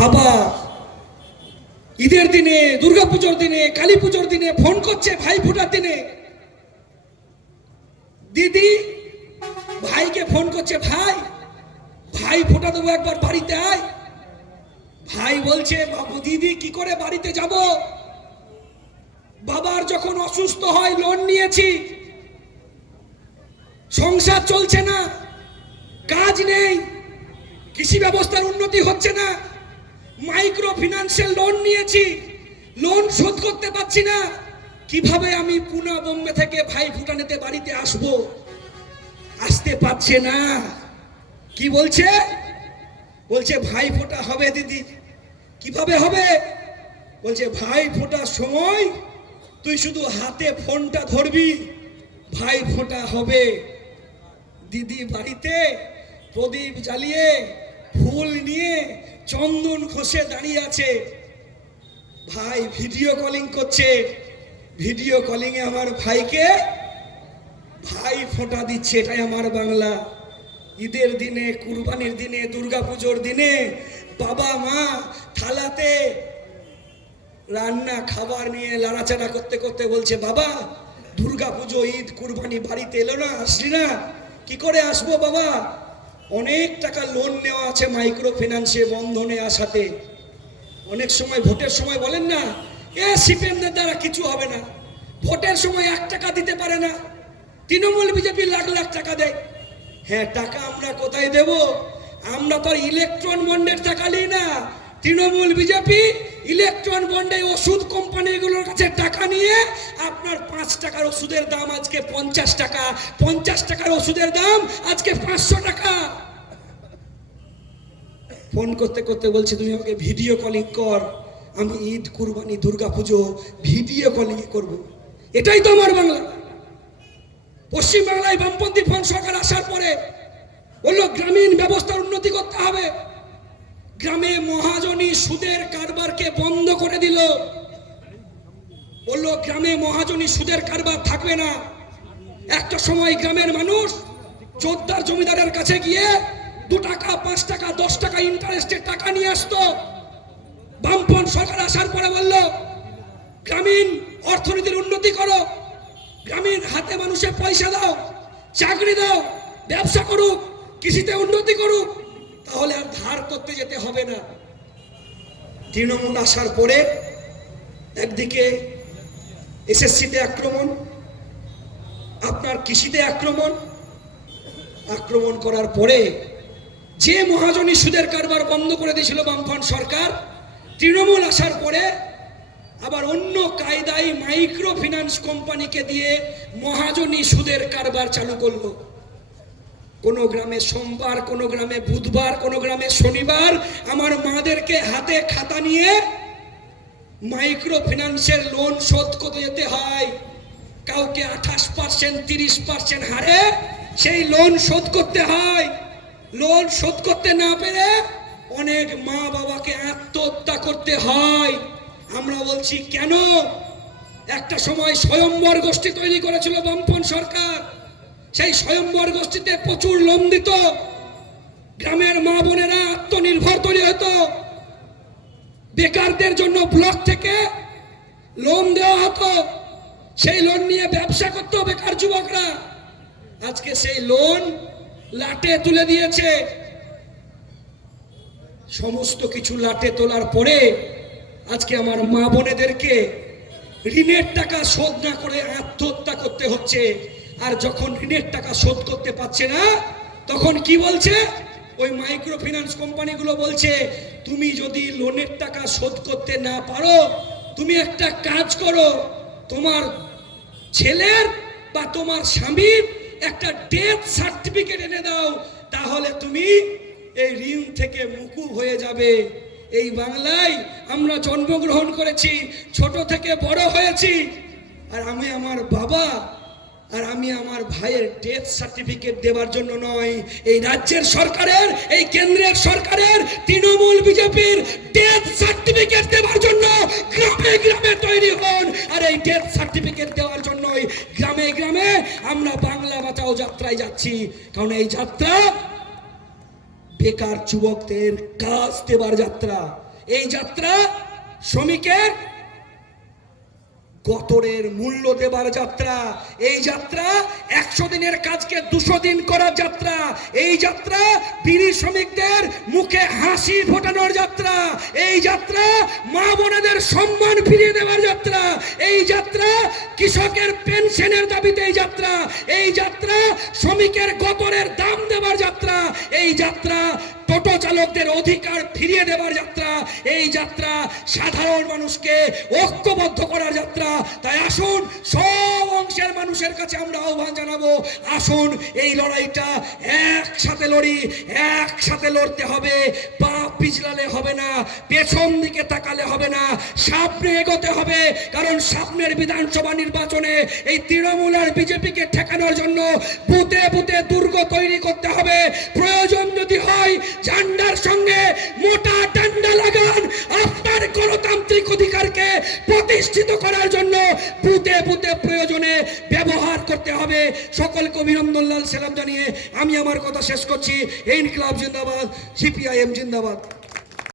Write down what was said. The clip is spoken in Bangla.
বাবা ঈদের দিনে, দুর্গাপুজোর দিনে, কালী পুজোর দিনে ফোন করছে, ভাই ফোটার দিনে দিদি ভাইকে ফোন করছে, ভাই ভাই ফোটা দেবো, একবার বাড়িতে আয়। ভাই বলছে, বাবু দিদি কি করে বাড়িতে যাব, বাবার যখন অসুস্থ হয় লোন নিয়েছি, সংসার চলছে না, কাজ নেই, কৃষি ব্যবস্থার উন্নতি হচ্ছে না, মাইক্রো ফিনান্সিয়াল লোন নিয়েছি, লোন শোধ করতে পারছি না, কিভাবে আমি পুনা বোম্বে থেকে ভাই ফুটানেতে বাড়িতে আসব, আসতে পারছে না। কি বলছে, বলছে ভাই ফোঁটা হবে দিদি। কিভাবে হবে, বলছে ভাই ফোঁটার সময় তুই শুধু হাতে ফোনটা ধরবি, ভাই ফোঁটা হবে। দিদি বাড়িতে প্রদীপ জ্বালিয়ে ফুল নিয়ে চন্দন ঘষে দাঁড়িয়ে আছে, ভাই ভিডিও কলিং করছে, ভিডিও কলিং এ আমার ভাইকে ভাই ফোঁটা দিচ্ছে। এটাই আমার বাংলা। ঈদের দিনে, কুরবানির দিনে, দুর্গাপুজোর দিনে বাবা মা থালাতে রান্না খাবার নিয়ে লাড়াচাড়া করতে করতে বলছে, বাবা দুর্গাপুজো, ঈদ, কুরবানি বাড়িতে এলো না, আসলি না। কি করে আসবো বাবা, অনেক টাকা লোন নেওয়া আছে মাইক্রো ফিন্যান্সে, বন্ধনে আসাতে। অনেক সময় ভোটের সময় বলেন না, সিপিএমদের দ্বারা কিছু হবে না, ভোটের সময় 1 টাকা দিতে পারে না, তৃণমূল বিজেপি লাখ লাখ টাকা দেয়। হ্যাঁ, টাকা আমরা কোথায় দেব, আমরা তো ইলেকট্রন বন্ডের টাকা নিই না। তৃণমূল বিজেপি ইলেকট্রন বন্ডে ওষুধ কোম্পানিগুলোর কাছে টাকা নিয়ে আপনার 5 টাকার ওষুধের দাম আজকে 50 টাকা, 50 টাকার ওষুধের দাম আজকে 500 টাকা। ফোন করতে করতে বলছে, তুমি আমাকে ভিডিও কলিং কর, আমি ঈদ, কুরবানি, দুর্গাপুজো ভিডিও কলিং করব। এটাই তো আমার বাংলা। পশ্চিমবাংলায় বামপন্থী ফ্রন্ট সরকার আসার পরে বললো গ্রামীণ ব্যবস্থার উন্নতি করতে হবে, গ্রামে মহাজনী সুদের কারবারকে বন্ধ করে দিল। বললো গ্রামে মহাজনী সুদের কারবার থাকবে না। একটা সময় গ্রামের মানুষ জোরদার জমিদারের কাছে গিয়ে 2 টাকা, 5 টাকা, 10 টাকা ইন্টারেস্টের টাকা নিয়ে আসতো। বামপন্থী সরকার আসার পরে বললো গ্রামীণ অর্থনীতির উন্নতি করো, গ্রামীণ হাতে মানুষের পয়সা দাও, চাকরি দাও, ব্যবসা করুক, কৃষিতে উন্নতি করুক, তাহলে আর ধার করতে যেতে হবে না। তৃণমূল আসার পরে একদিকে এসএসসিতে আক্রমণ, আপনার কৃষিতে আক্রমণ, আক্রমণ করার পরে যে মহাজনী সুদের কারবার বন্ধ করে দিয়েছিল বামফ্রন্ট সরকার, তৃণমূল আসার পরে আবার অন্য কায়দায় মাইক্রো ফিন্যান্স কোম্পানিকে দিয়ে মহাজনী সুদের কারবার চালু করলো। কোনো গ্রামে সোমবার, কোনো গ্রামে বুধবার, কোনো গ্রামে শনিবার আমার মাদেরকে হাতে খাতা নিয়ে মাইক্রো ফিন্যান্সের লোন শোধ করতে যেতে হয়। কাউকে 28%, 30% হারে সেই লোন শোধ করতে হয়। লোন শোধ করতে না পেরে অনেক মা বাবাকে আত্মহত্যা করতে হয়। আমরা বলছি কেন? একটা সময় স্বয়ম্বর গোষ্ঠী তৈরি করেছিল বামপন্থী সরকার, সেই স্বয়ম্বর গোষ্ঠীতে প্রচুর লোন দিত, গ্রামের মা বোনেরা আত্মনির্ভর তৈরি হতো, বেকারদের জন্য ব্লক থেকে লোন দেওয়া হতো, সেই লোন নিয়ে ব্যবসা করতো বেকার যুবকরা। আজকে সেই লোন লাটে তুলে দিয়েছে। সমস্ত কিছু লাটে তোলার পরে আজকে আমার মা বোনেদেরকে ঋণের টাকা শোধ না করে আত্মহত্যা করতে হচ্ছে। আর যখন ঋণের টাকা শোধ করতে পারছে না, তখন কি বলছে ওই মাইক্রো ফিন্যান্স কোম্পানিগুলো, বলছে তুমি যদি লোনের টাকা শোধ করতে না পারো, তুমি একটা কাজ করো, তোমার ছেলের বা তোমার স্বামীর একটা ডেথ সার্টিফিকেট এনে দাও, তাহলে তুমি এই ঋণ থেকে মুকুব হয়ে যাবে। এই বাংলায় আমরা জন্মগ্রহণ করেছি, ছোট থেকে বড় হয়েছি, আর আমি আমার বাবা আর আমি আমার ভাইয়ের ডেথ সার্টিফিকেট দেওয়ার জন্য নয়, এই রাজ্যের সরকারের, এই কেন্দ্রের সরকারের, তৃণমূল বিজেপির ডেথ সার্টিফিকেট দেওয়ার জন্য গ্রামে গ্রামে তৈরি হন। আর এই ডেথ সার্টিফিকেট দেওয়ার জন্যই গ্রামে গ্রামে আমরা বাংলা বাঁচাও যাত্রায় যাচ্ছি। কারণ এই যাত্রা বেকার যুবকদের কাজ দেবার যাত্রা। এই যাত্রা শ্রমিকের গতরের মূল্য দেবার যাত্রা। এই যাত্রা 100 দিনের কাজকে 200 দিন করার যাত্রা। এই যাত্রা বিড়ি শ্রমিকদের মুখে হাসি ফোটানোর যাত্রা। এই যাত্রা মা বোনেদের সম্মান ফিরিয়ে দেওয়ার যাত্রা। এই যাত্রা কৃষকের পেনশনের দাবিতে এই যাত্রা। এই যাত্রা শ্রমিকের গতরের দাম দেওয়ার যাত্রা। এই যাত্রা টোটো চালকদের অধিকার ফিরিয়ে দেবার যাত্রা। এই যাত্রা সাধারণ মানুষকে ঐক্যবদ্ধ করার যাত্রা। তাই আসুন সব অংশের মানুষের কাছে আমরা আহ্বান জানাবো, আসুন এই লড়াইটা একসাথে লড়ি। একসাথে লড়তে হবে, পা পিছলালে হবে না, পেছন দিকে তাকালে হবে না, সামনে এগোতে হবে। কারণ সামনের বিধানসভা নির্বাচনে এই তৃণমূল আর বিজেপিকে ঠেকানোর জন্য বুথে বুথে দুর্গ তৈরি করতে হবে। প্রয়োজন যদি হয় ঝান্ডার সঙ্গে মোটা ডান্ডা লাগান। আপনার গণতান্ত্রিক অধিকারকে প্রতিষ্ঠিত করার জন্য বুথে বুথে প্রয়োজনে ব্যবহার করতে হবে। সকলকে অভিনন্দন, লাল সালাম জানিয়ে আমি আমার কথা শেষ করছি। ইনকিলাব জিন্দাবাদ, সিপিআইএম জিন্দাবাদ।